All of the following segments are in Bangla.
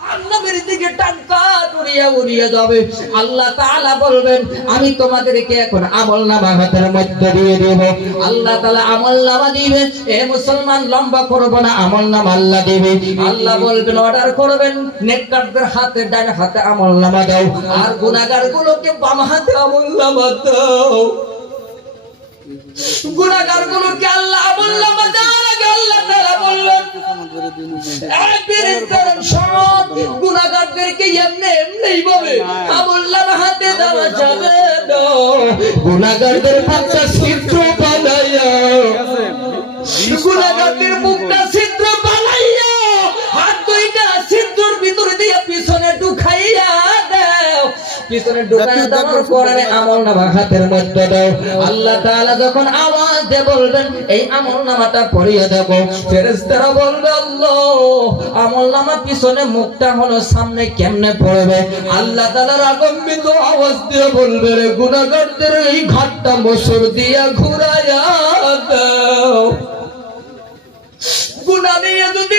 জাহান্নামের দিকে টানকা উড়িয়ে উড়িয়ে যাবে। আল্লাহ তাআলা বলবেন, আমি তোমাদেরকে এখন আমল হাতের মধ্যে দিয়ে দেব। আল্লাহ তাআলা আমল দিবেন, এ মুসলমান, লম্বা করব না, আমল আল্লাহ দিবে। আল্লাহ বলবেন, অর্ডার করবেন, নেককারদের হাতে, ডান হাতে আমল দাও, আর গুনাহগার গুলোকে বাম হাতে আমল দাও। গুনাহগার আল্লাহ আমল নামা আল্লাহ তাআলা বললেন গুণাগারদেরকে এমনি এমনি ভাবে আমল্লার হাতে দেওয়া যাবে না। গুণাগারদের মুখটা ছিদ্র পিছনে ঢুকাইয়া দেওয়ার পরে আমল নামা হাতের মধ্যে দাও। আল্লাহ তাআলা যখন আওয়াজ দিয়ে বলবেন এই আমল নামাটা পড়িয়ে দেব ফেরেশতারা বলবে আল্লাহ আমল নামা পিছনে মুখটা হলো সামনে কেমনে পড়বে? আল্লাহ তাআলার আগম্বিত আওয়াজ দিয়ে বলবে রে গুনাহগারদের এই ঘাটটা মসুর দিয়া ঘুরাইয়া দাও। গুনাহ নিয়ে যদি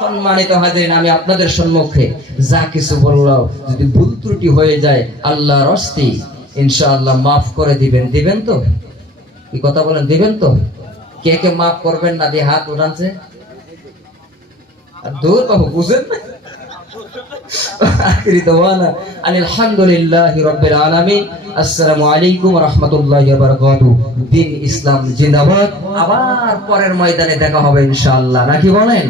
সম্মানিত হাজিরিন, আমি আপনাদের সম্মুখে যা কিছু বললাম, যদি ভুল ত্রুটি হয়ে যায়, আল্লাহর অস্তি, ইনশাআল্লাহ মাফ করে দিবেন। দিবেন তো? কি কথা বলেন? দিবেন তো? কে কে মাফ করবেন না? দিয়ে হাত উঠানছে দূর বাবু, বুঝেন আখিরি দওয়ানা। আলহামদুলিল্লাহি রাব্বিল আলামিন। আসসালামু আলাইকুম ওয়া রাহমাতুল্লাহি ওয়া বারাকাতুহু দিন ইসলাম জিন্দাবাদ। আবার পরের ময়দানে দেখা হবে ইনশাআল্লাহ। নাকি বলেন?